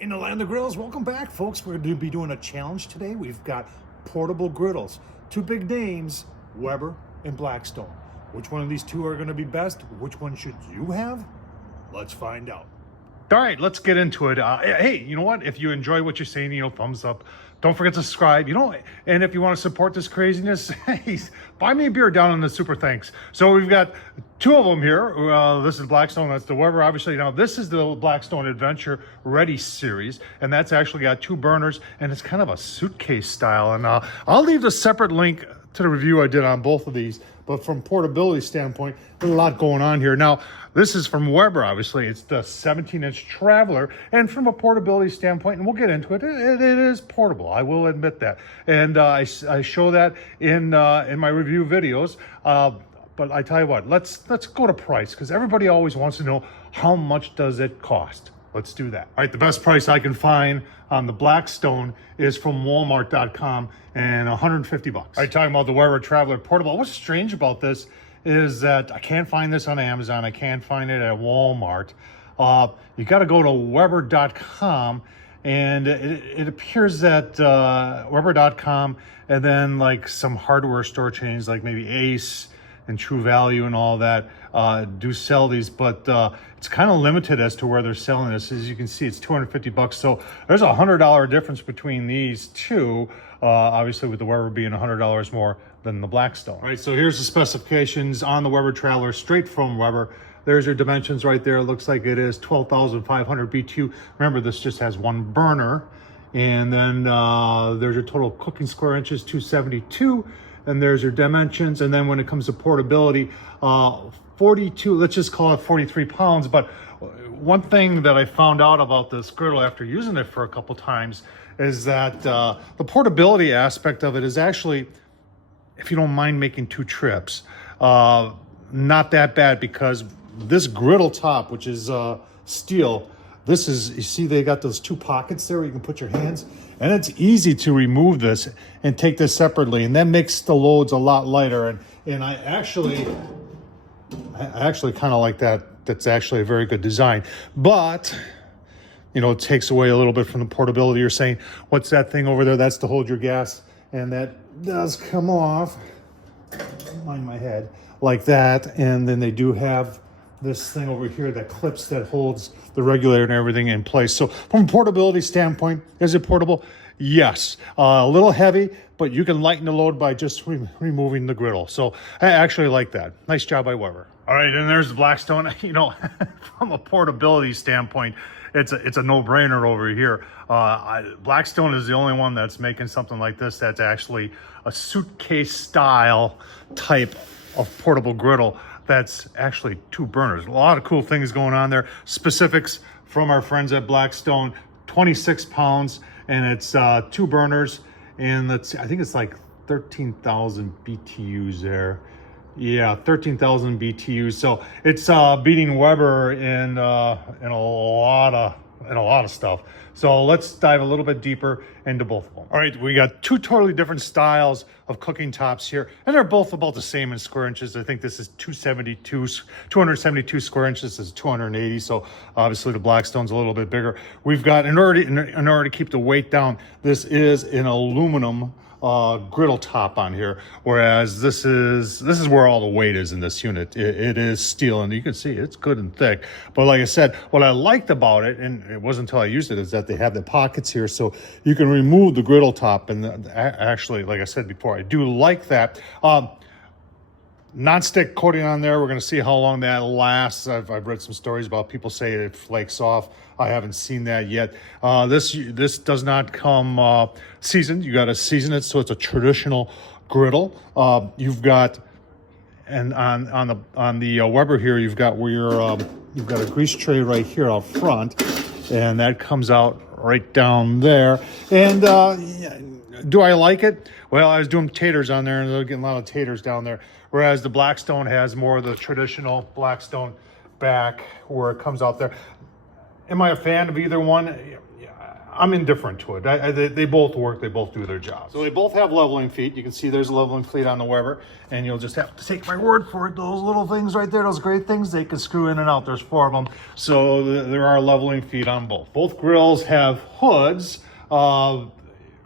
In the land of grills, welcome back, folks. We're going to be doing a challenge today. We've got portable griddles. Two big names, Weber and Blackstone. Which one of these two are going to be best? Which one should you have? Let's find out. All right, let's get into it. Hey, you know what? If you enjoy what you're saying, thumbs up. Don't forget to subscribe, and if you want to support this craziness, hey, buy me a beer down in the super thanks. So we've got two of them here. This is Blackstone, that's the Weber, obviously. Now, this is the Blackstone Adventure Ready series, and that's actually got two burners, and it's kind of a suitcase style. And I'll leave a separate link to the review I did on both of these. But from portability standpoint, there's a lot going on here. Now, this is from Weber, obviously. It's the 17-inch Traveler. And from a portability standpoint, and we'll get into it, it is portable. I will admit that. And I show that in my review videos. But I tell you what, let's go to price, because everybody always wants to know, how much does it cost? Let's do that. All right, the best price I can find on the Blackstone is from Walmart.com, and 150 bucks. All right, talking about the Weber Traveler Portable. What's strange about this is that I can't find this on Amazon. I can't find it at Walmart. You got to go to Weber.com, and it appears that Weber.com and then like some hardware store chains like maybe Ace and True Value and all that do sell these, but it's kind of limited as to where they're selling this. As you can see, it's 250 bucks. So there's a $100 difference between these two, obviously with the Weber being $100 more than the Blackstone. All right, so here's the specifications on the Weber Traveler, straight from Weber. There's your dimensions right there. It looks like it is 12,500 BTU. Remember, this just has one burner. And then there's your total cooking square inches, 272. And there's your dimensions. And then when it comes to portability, 42, let's just call it 43 pounds. But one thing that I found out about this griddle after using it for a couple times is that the portability aspect of it is actually, if you don't mind making two trips, not that bad, because this griddle top, which is steel, this is, you see they got those two pockets there where you can put your hands, and it's easy to remove this and take this separately, and that makes the loads a lot lighter. And I actually kind of like that. That's actually a very good design, but it takes away a little bit from the portability. You're saying, what's that thing over there? That's to hold your gas, and that does come off, mind my head, like that. And then they do have this thing over here that clips, that holds the regulator and everything in place. So from a portability standpoint, is it portable? Yes. A little heavy, but you can lighten the load by just removing the griddle. So I actually like that. Nice job by Weber. All right, and there's the Blackstone. From a portability standpoint, it's a no-brainer over here. Blackstone is the only one that's making something like this that's actually a suitcase style type of portable griddle that's actually two burners. A lot of cool things going on there. Specifics from our friends at Blackstone: 26 pounds, and it's two burners, and I think it's like 13,000 BTUs there. Yeah, 13,000 BTUs. So it's beating Weber in a lot of stuff. So let's dive a little bit deeper into both of them. All right, we got two totally different styles of cooking tops here, and they're both about the same in square inches. I think this is 272 square inches. This is 280. So obviously the Blackstone's a little bit bigger. We've got, in order to keep the weight down, this is an aluminum griddle top on here, whereas this is where all the weight is in this unit. It is steel, and you can see it's good and thick. But like I said, what I liked about it, and it wasn't until I used it, is that they have the pockets here, so you can remove the griddle top. And actually, like I said before, I do like that. Non-stick coating on there. We're going to see how long that lasts. I've read some stories about people say it flakes off. I haven't seen that yet. This does not come seasoned. You got to season it, so it's a traditional griddle. You've got, and on the Weber here, you've got where you've got a grease tray right here out front, and that comes out right down there. And do I like it? Well, I was doing taters on there, and they're getting a lot of taters down there. Whereas the Blackstone has more of the traditional Blackstone back where it comes out there. Am I a fan of either one? I'm indifferent to it. They both work, they both do their job. So they both have leveling feet. You can see there's a leveling feet on the Weber, and you'll just have to take my word for it. Those little things right there, those great things, they can screw in and out. There's 4 of them. So there are leveling feet on both. Both grills have hoods.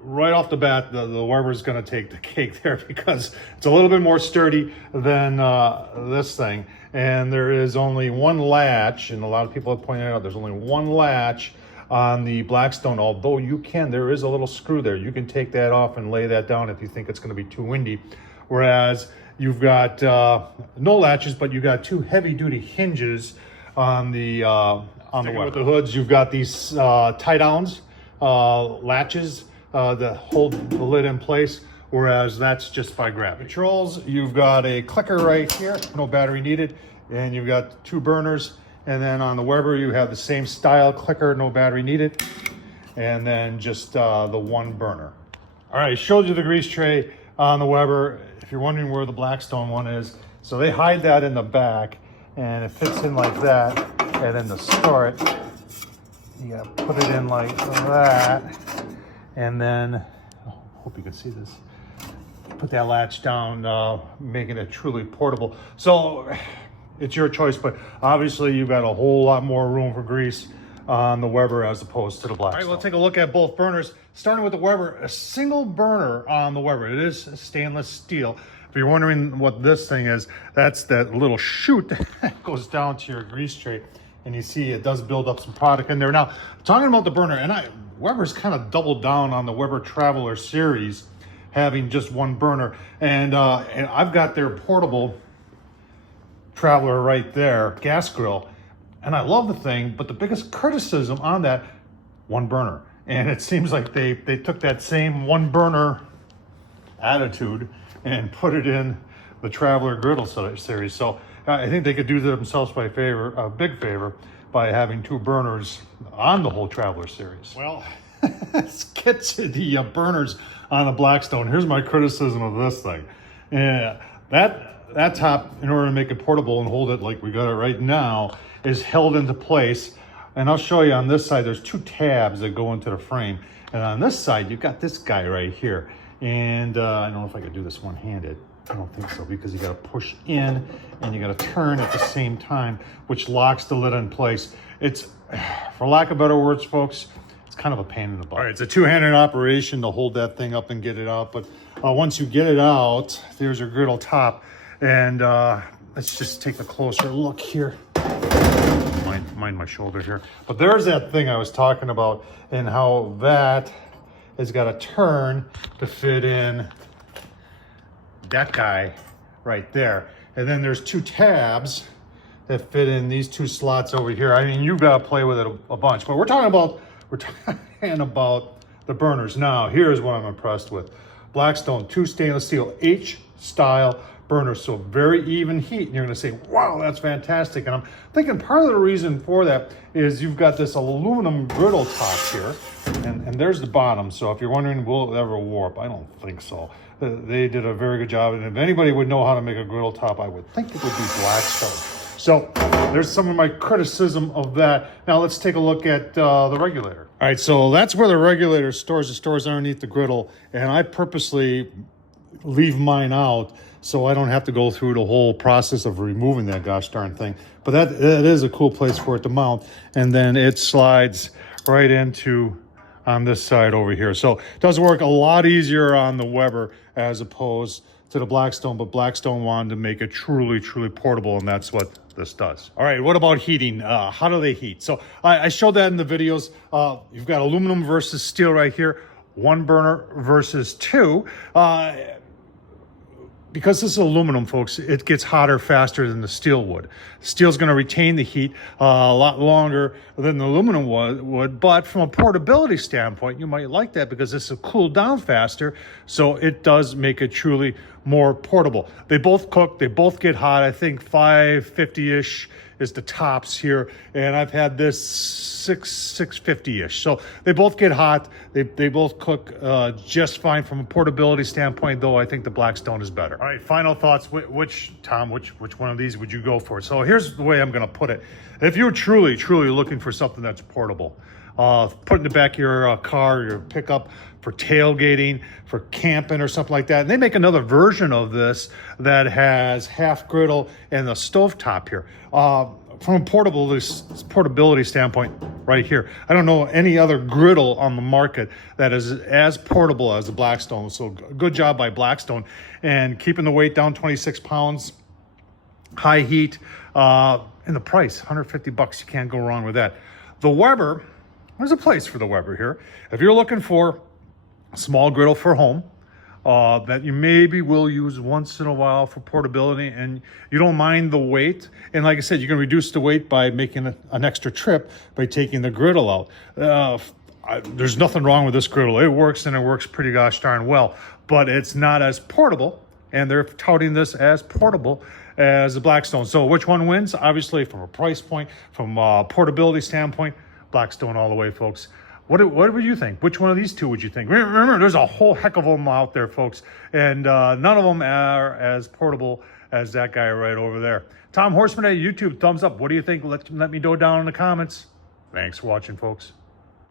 Right off the bat, the Weber's going to take the cake there because it's a little bit more sturdy than this thing. And there is only one latch, and a lot of people have pointed out there's only one latch on the Blackstone, although there is a little screw there. You can take that off and lay that down if you think it's going to be too windy. Whereas you've got no latches, but you've got 2 heavy-duty hinges on the Weber. With the hoods, you've got these tie-downs, latches, that hold the lid in place, whereas that's just by gravity. Controls, you've got a clicker right here, no battery needed, and you've got 2 burners, and then on the Weber you have the same style clicker, no battery needed, and then just the 1 burner. All right, I showed you the grease tray on the Weber. If you're wondering where the Blackstone one is, so they hide that in the back, and it fits in like that, and then to store it, you gotta put it in like that. And then, hope you can see this, put that latch down, making it truly portable. So it's your choice, but obviously you've got a whole lot more room for grease on the Weber as opposed to the Blackstone. All right, we'll take a look at both burners. Starting with the Weber, a single burner on the Weber. It is stainless steel. If you're wondering what this thing is, that's that little chute that goes down to your grease tray. And you see it does build up some product in there. Now, talking about the burner, and Weber's kind of doubled down on the Weber Traveler series, having just 1 burner. And I've got their portable Traveler right there, gas grill. And I love the thing, but the biggest criticism on that, 1 burner. And it seems like they took that same 1 burner attitude and put it in the Traveler Griddle series. So I think they could do themselves a big favor by having 2 burners on the whole Traveler series. Well, let's get to the burners on the Blackstone. Here's my criticism of this thing. Yeah, that top, in order to make it portable and hold it like we got it right now, is held into place. And I'll show you on this side, there's 2 tabs that go into the frame. And on this side, you've got this guy right here. And I don't know if I could do this one-handed. I don't think so, because you got to push in and you got to turn at the same time, which locks the lid in place. It's, for lack of better words, folks, it's kind of a pain in the butt. All right, it's a 2-handed operation to hold that thing up and get it out. But once you get it out, there's your griddle top. And let's just take a closer look here. Mind my shoulder here. But there's that thing I was talking about, and how that has got to turn to fit in that guy right there. And then there's 2 tabs that fit in these 2 slots over here. I mean, you've got to play with it a bunch, but we're talking about the burners. Now, here's what I'm impressed with. Blackstone, 2 stainless steel H-style burners, so very even heat. And you're going to say, wow, that's fantastic. And I'm thinking part of the reason for that is you've got this aluminum griddle top here, and there's the bottom. So if you're wondering, will it ever warp? I don't think so. They did a very good job, and if anybody would know how to make a griddle top, I would think it would be Blackstone. So there's some of my criticism of that. Now let's take a look at the regulator. All right, so that's where the regulator stores. It stores underneath the griddle, and I purposely leave mine out so I don't have to go through the whole process of removing that gosh darn thing. But that is a cool place for it to mount, and then it slides right into on this side over here. So it does work a lot easier on the Weber as opposed to the Blackstone, but Blackstone wanted to make it truly, truly portable, and that's what this does. All right, what about heating? How do they heat? So I showed that in the videos. You've got aluminum versus steel right here, 1 burner versus 2. Because this is aluminum, folks, it gets hotter faster than the steel would. Steel's going to retain the heat a lot longer than the aluminum would, but from a portability standpoint, you might like that because this will cool down faster, so it does make it truly more portable. They both cook, they both get hot. I think 550-ish is the tops here, and I've had this 650-ish. So they both get hot. They both cook just fine from a portability standpoint, though I think the Blackstone is better. All right, final thoughts. Which one of these would you go for? So here's the way I'm going to put it. If you're truly, truly looking for something that's portable, put in the back of your car, your pickup, for tailgating, for camping or something like that. And they make another version of this that has half griddle and the stovetop here. From a portability standpoint, right here, I don't know any other griddle on the market that is as portable as the Blackstone. So good job by Blackstone, and keeping the weight down, 26 pounds, high heat, and the price, 150 bucks. You can't go wrong with that. The Weber, there's a place for the Weber here. If you're looking for a small griddle for home, that you maybe will use once in a while for portability, and you don't mind the weight. And like I said, you can reduce the weight by making an extra trip by taking the griddle out. There's nothing wrong with this griddle. It works, and it works pretty gosh darn well, but it's not as portable, and they're touting this as portable as the Blackstone. So which one wins? Obviously, from a price point, from a portability standpoint, Blackstone all the way, folks. What would you think? Which one of these two would you think? Remember, there's a whole heck of them out there, folks, and none of them are as portable as that guy right over there. Tom Horsman at YouTube, thumbs up. What do you think? Let me know down in the comments. Thanks for watching, folks.